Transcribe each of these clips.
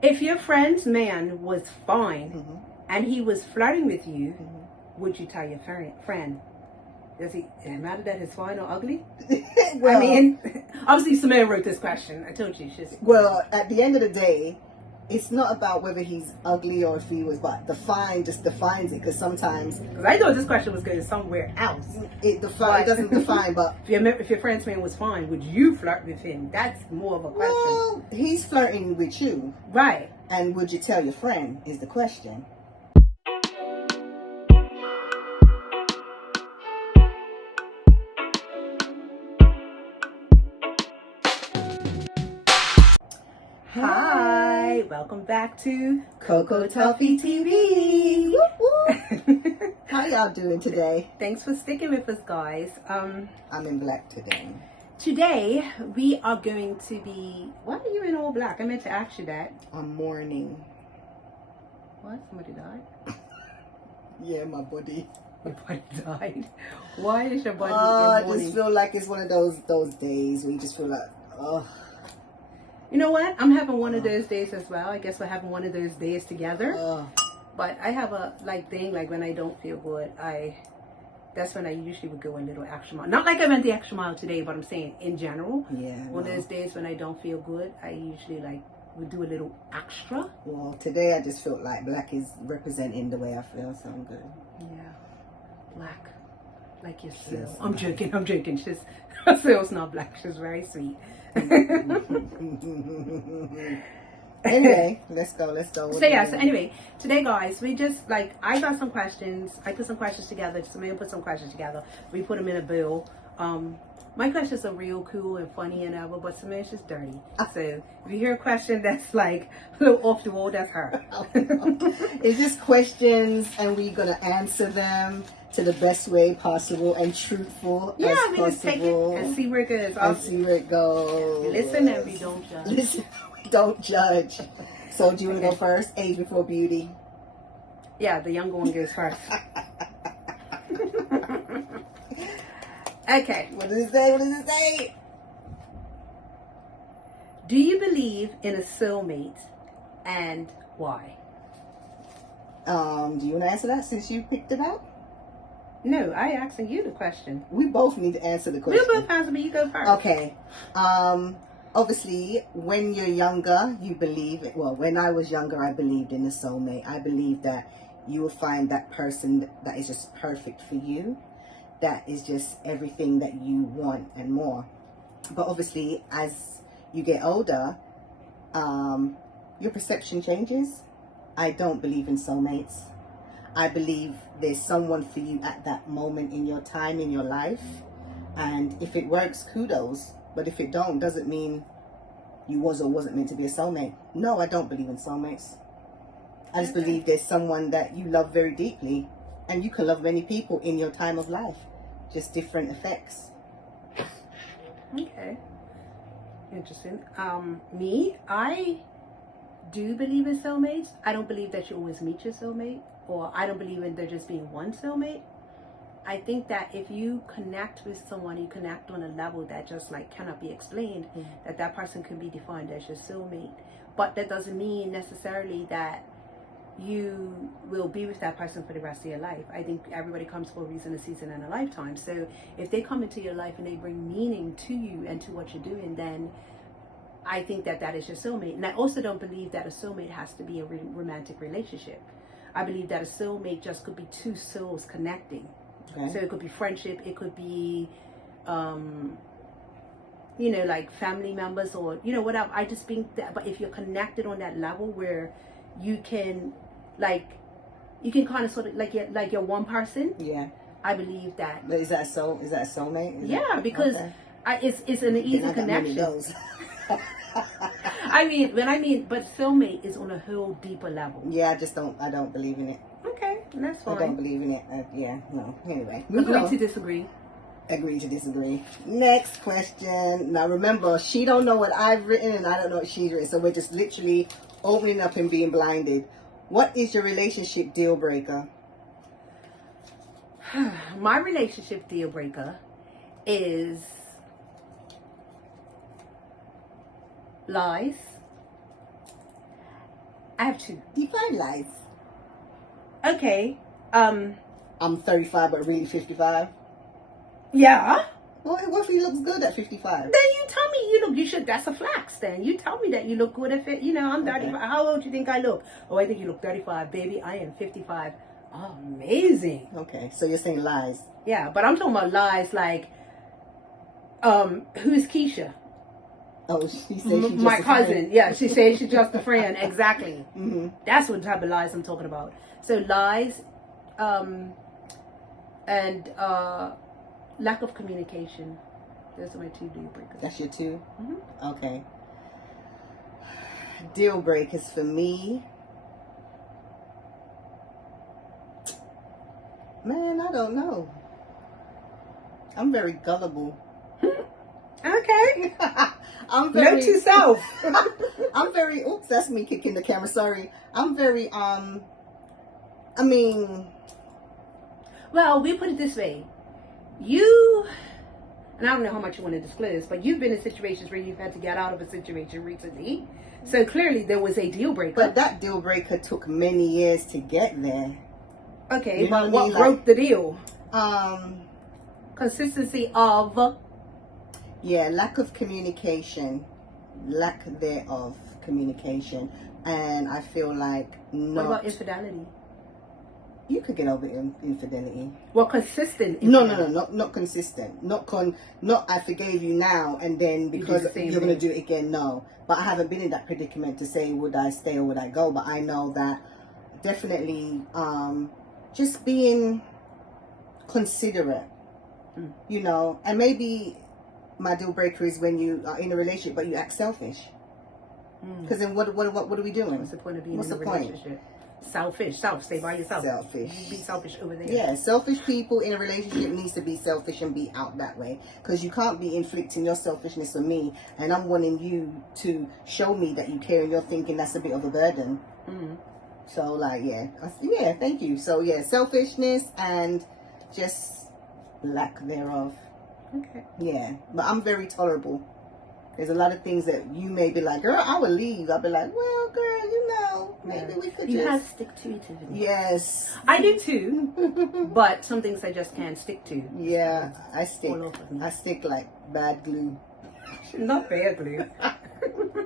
If your friend's man was fine and he was flirting with you, would you tell your friend? Does it matter that he's fine or ugly? Well, I mean, obviously Samantha wrote this question. I told you. Well, at the end of the day, it's not about whether he's ugly or if he was, but the fine just defines it. Because sometimes, because I thought this question was going somewhere else. It doesn't define. But if your friend's man was fine, would you flirt with him? That's more of a question. Well, he's flirting with you, right? And would you tell your friend? Is the question. Hi, welcome back to Coco Toffee TV. How y'all doing today? Thanks for sticking with us, guys. I'm in black today. Today we are going to be. Why are you in all black? I meant to ask you that. I'm mourning. What? Somebody died? Yeah, my body. Your body died. Why is your body? I just feel like it's one of those days where you just feel like, oh. You know what? I'm having one of those days as well. I guess we're having one of those days together. But I have a thing like when I don't feel good, that's when I usually would go a little extra mile. Not like I went the extra mile today, but I'm saying in general. Yeah. One of those days when I don't feel good, I usually would do a little extra. Well, today I just felt like black is representing the way I feel, so I'm good. Yeah. Black. Like your soul. I'm joking. She's her soul's not black. She's very sweet. Anyway, let's go. So anyway, today guys, we just I got some questions. I put some questions together. Samantha put some questions together. We put them in a bill. My questions are real cool and funny and ever, but Samantha's just dirty. So if you hear a question that's like a little off the wall, that's her. It's just questions, and we're gonna answer them to the best way possible and truthful as possible. Just take it and see where it goes. Listen and we don't judge. Listen, we don't judge. So do you want to go first? Age before beauty. Yeah, the younger one goes first. Okay. What does it say? Do you believe in a soulmate, and why? Do you want to answer that since you picked it up? No, I asking you the question. We both need to answer the question. We'll both answer, but you go first. Okay. Obviously, when you're younger, you believe it. Well, when I was younger, I believed in a soulmate. I believed that you will find that person that is just perfect for you. That is just everything that you want and more. But obviously, as you get older, your perception changes. I don't believe in soulmates. I believe there's someone for you at that moment in your time, in your life. And if it works, kudos. But if it don't, doesn't mean you was or wasn't meant to be a soulmate. No, I don't believe in soulmates. I just believe there's someone that you love very deeply. And you can love many people in your time of life. Just different effects. Okay. Interesting. I do believe in soulmates. I don't believe that you always meet your soulmate. Or I don't believe in there just being one soulmate. I think that if you connect with someone, you connect on a level that just cannot be explained, that person can be defined as your soulmate. But that doesn't mean necessarily that you will be with that person for the rest of your life. I think everybody comes for a reason, a season, and a lifetime. So if they come into your life and they bring meaning to you and to what you're doing, then I think that is your soulmate. And I also don't believe that a soulmate has to be a romantic relationship. I believe that a soulmate just could be two souls connecting. Okay. So it could be friendship, it could be, family members or, whatever. I just think that, but if you're connected on that level where you can, kind of sort of, you're one person. Yeah. I believe that. Is that soulmate? Because it's an easy connection. But soulmate is on a whole deeper level. Yeah, I don't believe in it. Okay, that's fine. I don't believe in it. Anyway. Agree to disagree. Agree to disagree. Next question. Now remember, she don't know what I've written and I don't know what she's written. So we're just literally opening up and being blinded. What is your relationship deal breaker? My relationship deal breaker is lies I have two. Define lies. Okay. I'm 35 but really 55. Yeah. Well, what if he looks good at 55? Then you tell me you should. That's a flex. Then you tell me that you look good if it. I'm 35. Okay. How old do you think I look? Oh, I think you look 35, baby. I am 55. Amazing. Okay, so you're saying lies. Yeah, but I'm talking about lies like, who's Keisha? Oh, she said she's just my a cousin. friend. Yeah, she said she's just a friend. Exactly. Mm-hmm. That's what type of lies I'm talking about. So lies, and lack of communication. Those are my two deal breakers. That's your two? Mm-hmm. Okay. Deal breakers for me. Man, I don't know. I'm very gullible. Okay. I'm very. Note to self. I'm very. Oops, that's me kicking the camera. Sorry. I'm very. I mean. Well, we put it this way. You, and I don't know how much you want to disclose, but you've been in situations where you've had to get out of a situation recently. So clearly there was a deal breaker. But that deal breaker took many years to get there. Okay, You know but what I what mean? broke the deal? Consistency of. Yeah, lack of communication. Lack thereof communication. And I feel like What about infidelity? You could get over infidelity. Well, consistent. No, not consistent. Not I forgave you now and then because you're going to do it again. No. But I haven't been in that predicament to say would I stay or would I go. But I know that definitely just being considerate, and maybe my deal breaker is when you are in a relationship but you act selfish. Because then what are we doing? What's the point of being in a relationship? Selfish. Stay by yourself. Selfish. You be selfish over there. Yeah, selfish people in a relationship needs to be selfish and be out that way. Because you can't be inflicting your selfishness on me and I'm wanting you to show me that you care and you're thinking that's a bit of a burden. So like, yeah, thank you. So yeah, selfishness and just lack thereof. Okay. Yeah, but I'm very tolerable. There's a lot of things that you may be like, girl, I will leave. I'll be like, well, girl, maybe we could You just... have stick-to-itiveness. Yes. I do too, but some things I just can't stick to. Yeah, I stick. All over me. I stick like bad glue. Not bad glue.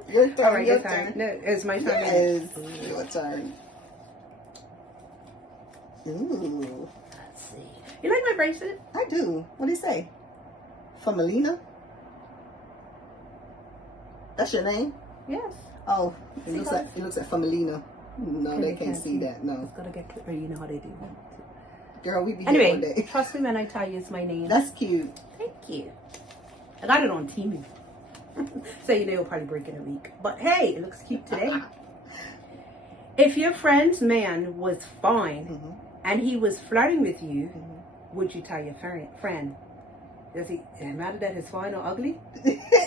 Your turn, All right, your your turn. turn. No, it's my turn. Yes, your turn. Ooh. Let's see. You like my bracelet? I do. What do you say? Famelina? That's your name? Yes. Oh, it See looks how- like Famelina. No, Okay, they you can't see that. No, It's gotta get clear. You know how they do. girl, we be here all Anyway, day. trust me when I tell you it's my name. That's cute. Thank you. I got it on TV. So you know you'll probably break in a week. But hey, it looks cute today. If your friend's man was fine and he was flirting with you, would you tell your friend? Does it matter that he's fine or ugly?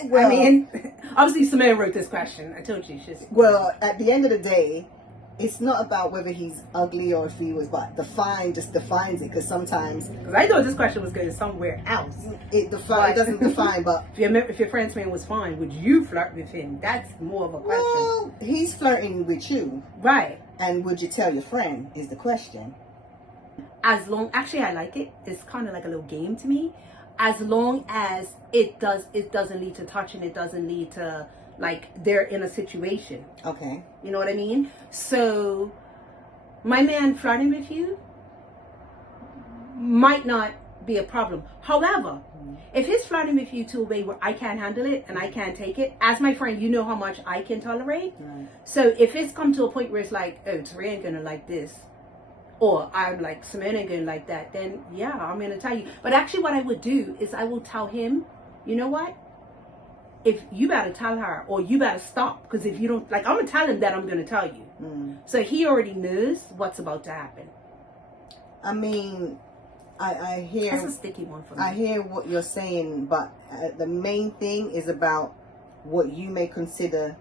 Well, I mean, obviously Samantha wrote this question. I told you. well, at the end of the day, it's not about whether he's ugly or if he was, but the fine just defines it. Because sometimes, Because I thought this question was going somewhere else. it doesn't define. But If your friend's man was fine, would you flirt with him? That's more of a question. well, he's flirting with you, Right. and would you tell your friend? Is the question. Actually, I like it. It's kind of like a little game to me. As long as it doesn't lead to touching, it doesn't lead to like they're in a situation. Okay. You know what I mean? So my man flirting with you might not be a problem. However, if he's flirting with you to a way where I can't handle it and I can't take it, as my friend, you know how much I can tolerate. Right. So if it's come to a point where it's like, oh, Tori ain't gonna like this, or I'm like, Samantha ain't gonna like that, then yeah, I'm gonna tell you. But actually what I would do is I will tell him, you know what? If you better tell her or you better stop, because if you don't, like, I'm gonna tell him that I'm gonna tell you. So he already knows what's about to happen. I mean, I hear... That's a sticky one for me. I hear what you're saying, but the main thing is about what you may consider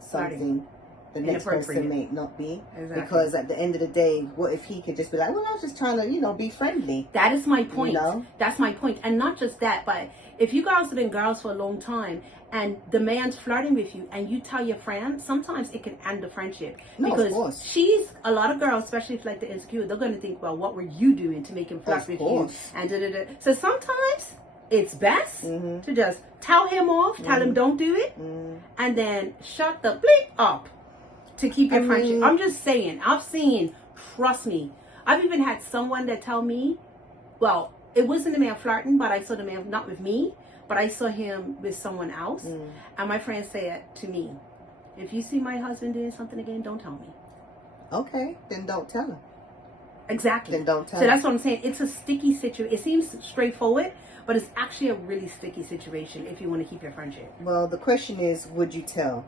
something the next person inappropriate. may not be. Exactly. Because at the end of the day, what if he could just be like, well, I was just trying to, be friendly. That is my point. You know? That's my point. And not just that, but if you guys have been girls for a long time and the man's flirting with you and you tell your friend, sometimes it can end the friendship. No, because of course. a lot of girls, especially if like they're insecure, they're going to think, well, what were you doing to make him flirt with you? And So sometimes it's best to just tell him off, tell him don't do it, and then shut the bleep up to keep your friendship. I'm just saying, trust me, I've even had someone that tell me, well, it wasn't a man flirting, but I saw the man not with me, but I saw him with someone else. And my friend said to me, if you see my husband doing something again, don't tell me. Okay, then don't tell him. Exactly. Then don't tell So him. that's what I'm saying. It's a sticky situation. It seems straightforward, but it's actually a really sticky situation if you want to keep your friendship. Well, the question is, would you tell?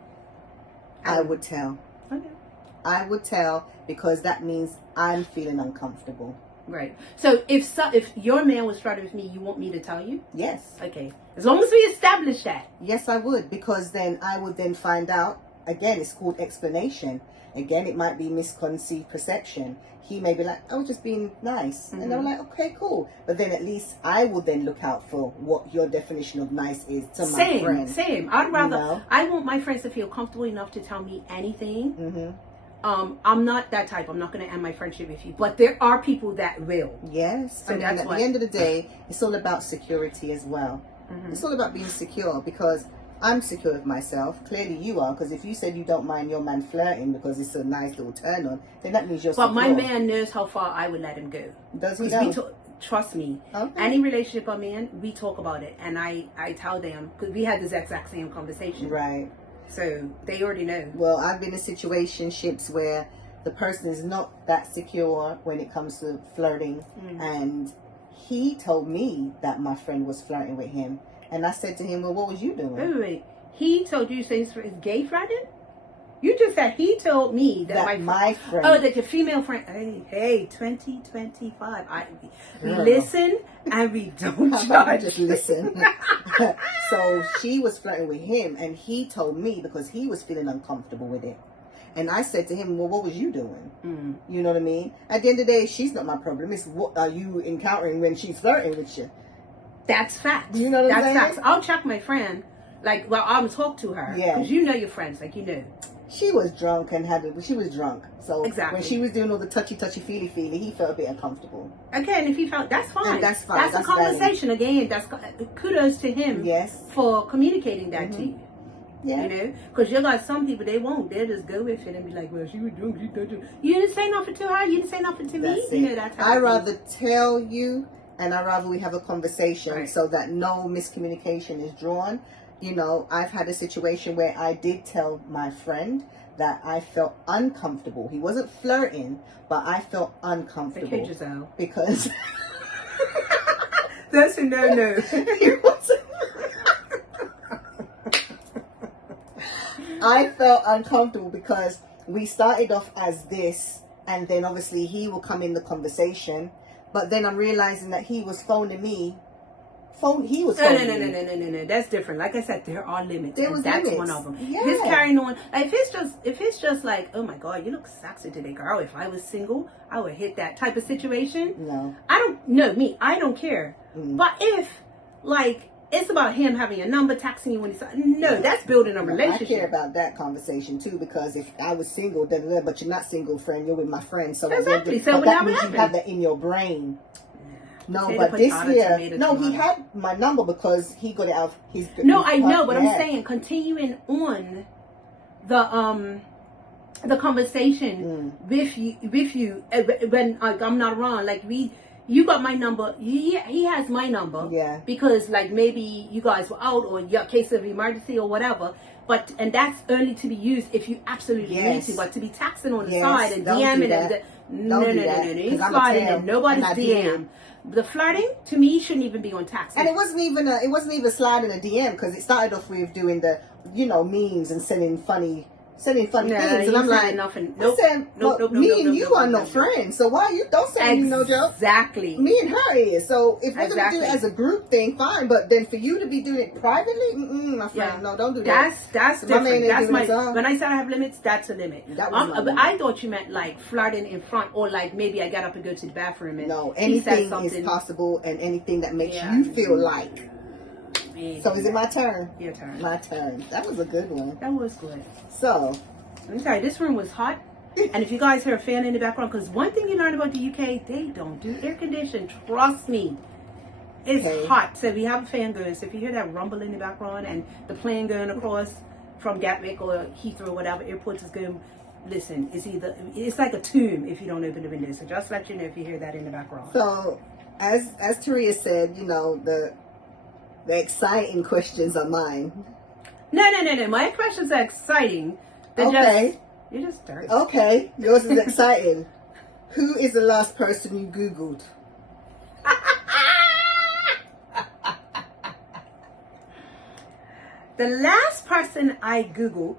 I would tell. Okay. I would tell because that means I'm feeling uncomfortable. Right. So if your man was flirting with me, you want me to tell you? Yes. Okay. As long as we establish that. Yes, I would, because then I would then find out. Again, it's called explanation. Again, it might be misconceived perception. He may be like, I was just being nice. And I'm like, okay, cool. But then at least I will then look out for what your definition of nice is to my friend. Same. I'd rather, I want my friends to feel comfortable enough to tell me anything. I'm not that type. I'm not going to end my friendship with you. But there are people that will. Yes. So and that's at why. the end of the day, it's all about security as well. It's all about being secure, because I'm secure with myself. Clearly you are, because if you said you don't mind your man flirting because it's a nice little turn on, then that means you're secure. But my man knows how far I would let him go. Does he know? Trust me. Okay. Any relationship I'm in, we talk about it. And I tell them, because we had this exact same conversation. Right. So they already know. Well, I've been in situationships where the person is not that secure when it comes to flirting. And he told me that my friend was flirting with him. And I said to him, well, what was you doing? Wait. He told you, so he's gay flirting? You just said he told me that my friend. Oh, that your female friend. Hey, 2025. We listen and we don't judge. Just listen. So she was flirting with him, and he told me because he was feeling uncomfortable with it. And I said to him, well, what was you doing? You know what I mean? At the end of the day, she's not my problem. It's what are you encountering when she's flirting with you? That's facts. You know what I'm saying? That's facts. I'll check my friend. Like, well, I'll talk to her. Yeah. Because you know your friends. Like, you know. She was drunk and she was drunk. So exactly. When she was doing all the touchy, feely, he felt a bit uncomfortable. Okay, and if he felt, that's fine. And that's fine. That's a conversation. Valid. Again, that's kudos to him. Yes. For communicating that to you. Yeah. You know, because you got some people, they won't. They'll just go with it and be like, well, she was drunk. You didn't say nothing to her. You didn't say nothing to me. You know, that type I'd of rather tell you, and I'd rather we have a conversation, right. So that no miscommunication is drawn. You know, I've had a situation where I did tell my friend that I felt uncomfortable. He wasn't flirting, but I felt uncomfortable. Okay, Giselle. Because that's a no. He wasn't. I felt uncomfortable because we started off as this, and then obviously he will come in the conversation, but then I'm realizing that he was phoning me. He was phoning me. No. That's different. Like I said, there are limits. That's limits. One of them. Yeah. If it's carrying on, like if it's just like, oh my God, you look sexy today, girl. If I was single, I would hit that type of situation. No. I don't care. But if like it's about him having a number, texting you when he's that's building a relationship. I care about that conversation too, because if I was single, but you're not single, friend, you're with my friend. So exactly. So that means you have that in your brain. No, but this year, he had my number because he got it out of his. No, I know, but I'm saying continuing on the conversation with you when I'm not around. Like you got my number. He has my number. Yeah. Because like maybe you guys were out or your case of emergency or whatever. And that's only to be used if you absolutely need to. But to be texting on the side and DMing and no. You sliding in nobody's DM. The flirting to me shouldn't even be on text. And it wasn't even sliding a DM, because it started off with doing the memes and sending funny sending funny things, and I'm like, nothing. I said, me and you are not friends, so why you don't send me no joke? Exactly. Me and her is. So if we're gonna do it as a group thing, fine. But then for you to be doing it privately, my friend, no, don't do that. That's different. That's when I said I have limits, that's a limit. That was but I thought you meant like flirting in front, or like maybe I got up and go to the bathroom and no, anything is possible, and anything that makes you feel like. So is it my turn? Your turn. My turn. That was a good one. That was good. So, I'm sorry, this room was hot. And if you guys hear a fan in the background, because one thing you learn about the UK, they don't do air conditioning. Trust me. It's hot. So if you have a fan going, so if you hear that rumble in the background and the plane going across from Gatwick or Heathrow or whatever airports is going, listen, it's like a tomb if you don't open the window. So just let you know if you hear that in the background. So, as Taria said, you know, the exciting questions are mine. No. My questions are exciting. You're just dirty. Okay, yours is exciting. Who is the last person you Googled? The last person I Googled.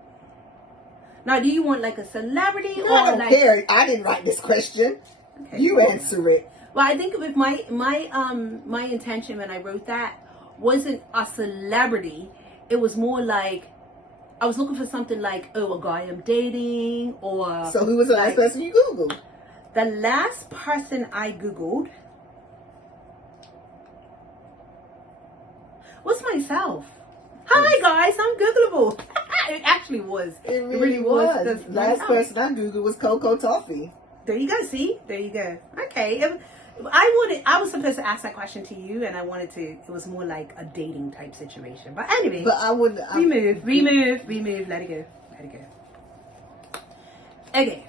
Now, do you want like a celebrity? No, I don't care. I didn't write this question. Okay, you answer it. Well, I think with my intention when I wrote that wasn't a celebrity. It was more like I was looking for something like, a guy I'm dating, or... So who was the last person you Googled? The last person I Googled was myself. Hi guys, I'm Googleable. It actually was. It really was. The last person I Googled was Coco Toffee. There you go, see? There you go. Okay. I was supposed to ask that question to you, and it was more like a dating type situation. But anyway, remove, let it go. Okay.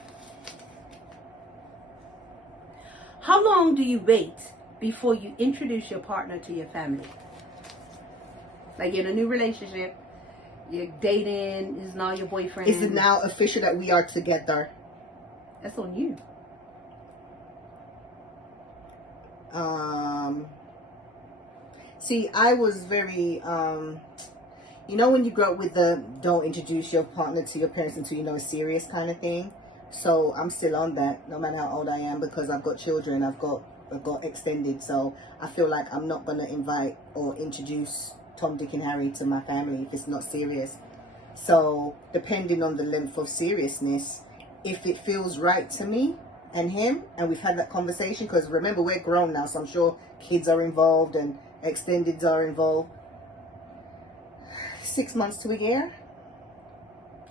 How long do you wait before you introduce your partner to your family? Like you're in a new relationship, you're dating, is now your boyfriend. Is it now official that we are together? That's on you. See, I was very, you know, when you grow up with the don't introduce your partner to your parents until you know it's serious kind of thing. So I'm still on that, no matter how old I am, because I've got children, I've got extended. So I feel like I'm not going to invite or introduce Tom, Dick and Harry to my family if it's not serious. So depending on the length of seriousness, if it feels right to me and him, and we've had that conversation, because remember, we're grown now, so I'm sure kids are involved and extendeds are involved. 6 months to a year.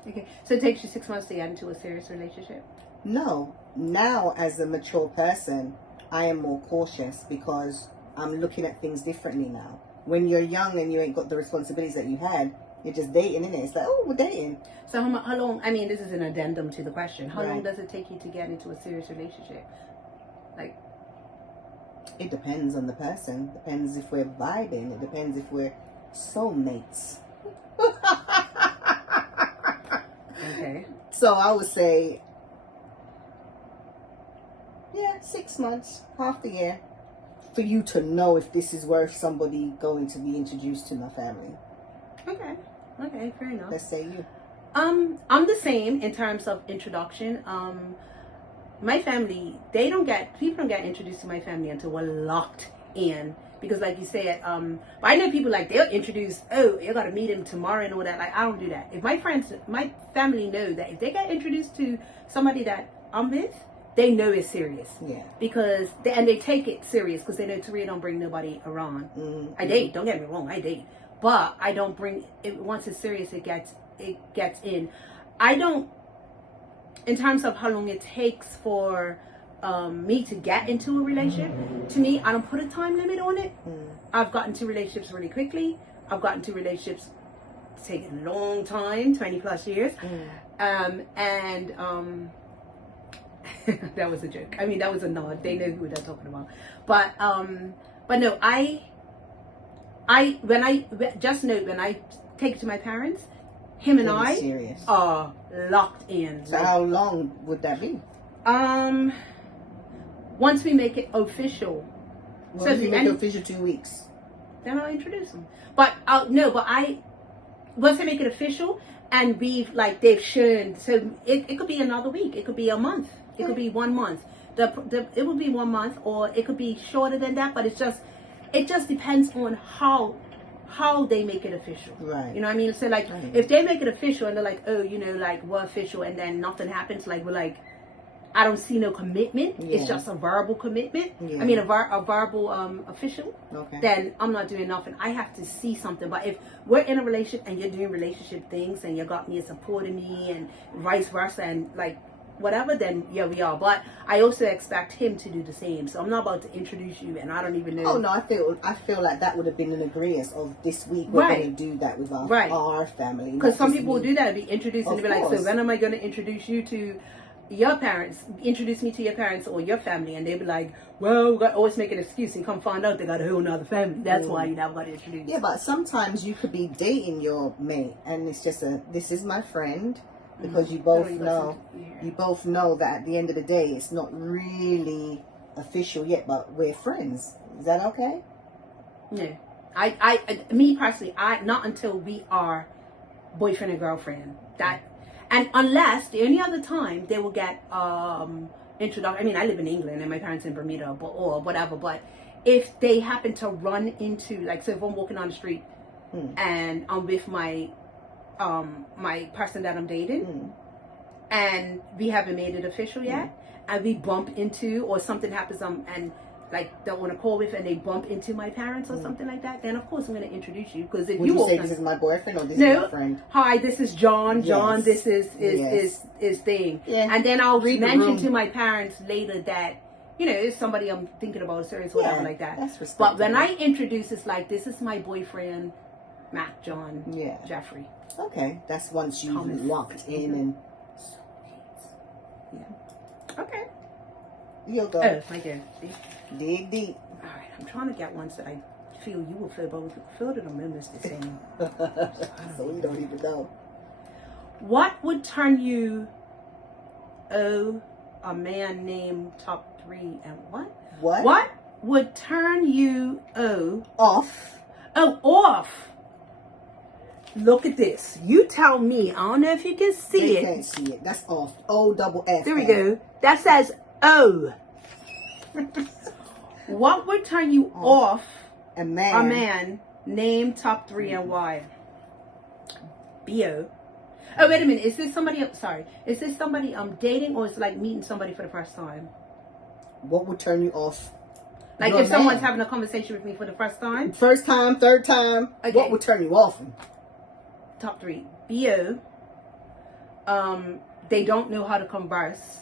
Okay, so it takes you 6 months to get into a serious relationship? No, now as a mature person, I am more cautious because I'm looking at things differently now. When you're young and you ain't got the responsibilities that you had, you're just dating, innit? It's like, oh, we're dating. So how long, I mean, this is an addendum to the question. How long does it take you to get into a serious relationship? Like, it depends on the person. Depends if we're vibing. It depends if we're soulmates. Okay. So I would say, 6 months, half the year, for you to know if this is worth somebody going to be introduced to my family. Okay, fair enough. Let's say you. I'm the same in terms of introduction. My family, people don't get introduced to my family until we're locked in. Because like you said, but I know people like they'll introduce, you gotta meet him tomorrow and all that. Like I don't do that. If my family know that if they get introduced to somebody that I'm with, they know it's serious. Yeah. Because they take it serious because they know Taria don't bring nobody around. Mm-hmm. I date. Don't get me wrong. I date, but I don't bring it. Once it's serious, it gets in. I don't. In terms of how long it takes for me to get into a relationship, to me, I don't put a time limit on it. I've gotten to relationships really quickly. I've gotten to relationships taking a long time, 20 plus years. That was a joke. I mean, that was a nod. They know who they're talking about. But no, when I take it to my parents, him and I serious. Are locked in. So how long would that be? Once we make it official. Well, so if you make it official 2 weeks, then I'll introduce them. But once I make it official, and they've shown, so it could be another week, it could be a month, it could be 1 month. It would be 1 month, or it could be shorter than that, but it just depends on how they make it official. Right. You know what I mean? So like, if they make it official and they're like, oh, you know, like, we're official, and then nothing happens, like, we're like, I don't see no commitment. Yeah. It's just a verbal commitment. Yeah. I mean, a verbal official. Okay. Then I'm not doing nothing. I have to see something. But if we're in a relationship and you're doing relationship things and you got me and supporting me and vice versa and like whatever, then yeah, we are. But I also expect him to do the same. So I'm not about to introduce you, and I don't even know. Oh no, I feel like that would have been an agreement of this week. We're going to do that with our family. Because some people will do that and be introduced and be like, so when am I going to introduce you to your parents, introduce me to your parents or your family? And they'll be like, well, we got to always make an excuse, and come find out they got a whole nother family. That's why you never got introduced. Yeah, but sometimes you could be dating your mate and it's just this is my friend, because you both know that at the end of the day it's not really official yet, but we're friends. Is that okay? Yeah. Me personally, not until we are boyfriend and girlfriend. And unless the only other time they will get introduction. I mean, I live in England and my parents in Bermuda, or whatever. But if they happen to run into, like, so if I'm walking on the street and I'm with my person that I'm dating, and we haven't made it official yet, and we bump into, or something happens, and like don't want to call with, and they bump into my parents or something like that, then of course I'm going to introduce you. Because if would you say this is my boyfriend or this is my friend? Hi, this is John. John, this is thing. Yeah. And then I'll mention to my parents later that, you know, it's somebody I'm thinking about, serious, whatever like that. That's respectable. But when I introduce, it's like, this is my boyfriend, Matt, John, Jeffrey. Okay, that's once you locked in and. Yeah. Okay. You'll go. Oh, right there. See? Dig deep. All right, I'm trying to get ones that I feel you will feel, but feel that I'm in this the same. So you don't even know. What would turn you a man named top 3 and what? What? What would turn you off? Oh, off. Look at this. You tell me. I don't know if you can see it. You can't see it. That's off. O-double-F. There we go. That says O. What would turn you off a man named top 3 and why? B-O. Oh, wait a minute. Is this somebody, sorry. Is this somebody dating, or is it like meeting somebody for the first time? What would turn you off? Like if someone's having a conversation with me for the first time? First time, third time. Okay. What would turn you off? Top 3. B-O. They don't know how to converse.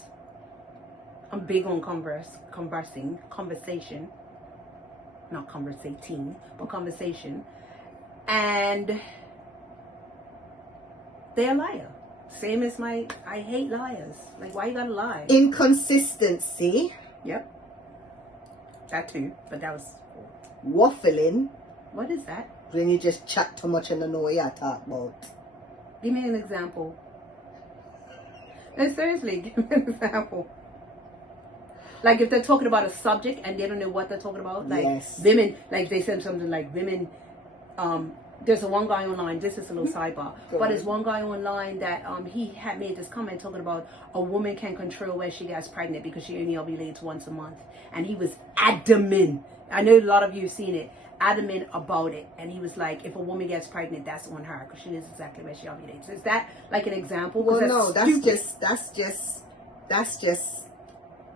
I'm big on conversation. Not conversating, but conversation. And they're a liar. Same as I hate liars. Like, why you gotta lie? Inconsistency. Yep. That too, but that was... Waffling. What is that? When you just chat too much and don't know what you talk about. Give me an example. No, seriously, give me an example. Like if they're talking about a subject and they don't know what they're talking about. Like women, like they said something like women, there's one guy online, this is a little sidebar, but there's one guy online that he had made this comment talking about a woman can control when she gets pregnant because she only ovulates once a month. And he was adamant. I know a lot of you have seen it. Adamant about it. And he was like, if a woman gets pregnant, that's on her because she knows exactly where she ovulates. So is that like an example? Well, no, that's just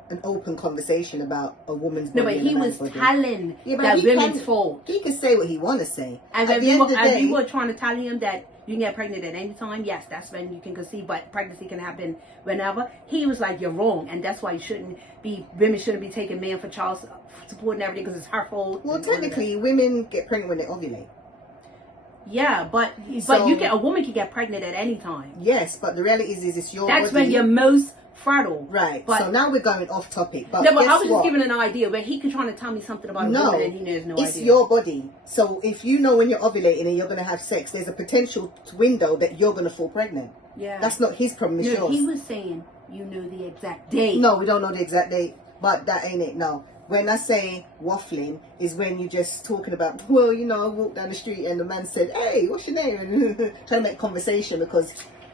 an open conversation about a woman's body. No, but he was telling that women's fault. He can say what he want to say. And at the end of the day, you were trying to tell him that you can get pregnant at any time. Yes, that's when you can conceive, but pregnancy can happen whenever. He was like, you're wrong, and that's why women shouldn't be taking men for child support and everything because it's her fault. Well, technically, women get pregnant when they ovulate. Yeah, but a woman can get pregnant at any time. Yes, but the reality is it's your That's body. when you're most fertile. But, so now we're going off topic. But no, but I was just giving an idea where he could try to tell me something about a woman and he knows no idea. It's your body. So if you know when you're ovulating and you're going to have sex, there's a potential window that you're going to fall pregnant. Yeah. That's not his problem, it's yours. He was saying you know the exact date. No, we don't know the exact date, but that ain't it, no. when I say waffling, is when you're just talking about, well, you know, I walked down the street and the man said, hey, what's your name? Trying to make conversation because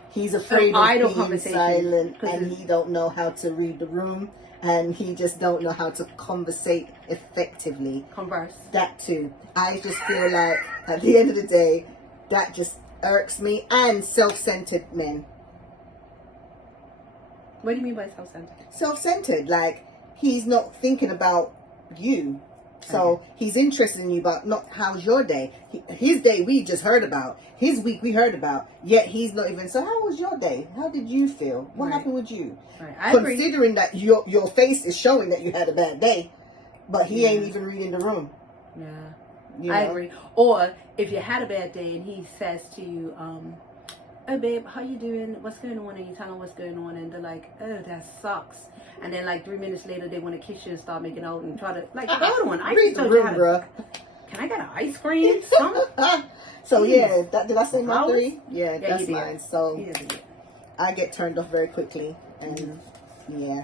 he's afraid of being silent and he don't know how to read the room and he just don't know how to conversate effectively. Converse. That too. I just feel like at the end of the day, that just irks me. And self-centered men. What do you mean by self-centered? Self-centered, like he's not thinking about you. So he's interested in you, but not how's your day. His day we just heard about. His week we heard about. Yet he's not even. So how was your day? How did you feel? What happened with you? Right. I Considering that your face is showing that you had a bad day, but he ain't even reading the room. Yeah, you know? I agree. Or if you had a bad day and he says to you, "Oh babe, how you doing? What's going on?" and you tell them what's going on, and they're like, "Oh, that sucks." And then like 3 minutes later, they want to kiss you and start making out and try to like, hold on, I read the room, bruh. Can I get an ice cream? Something? So yeah, did I say my Flowers? 3? Yeah, that's mine. So Yeah. I get turned off very quickly, and yeah.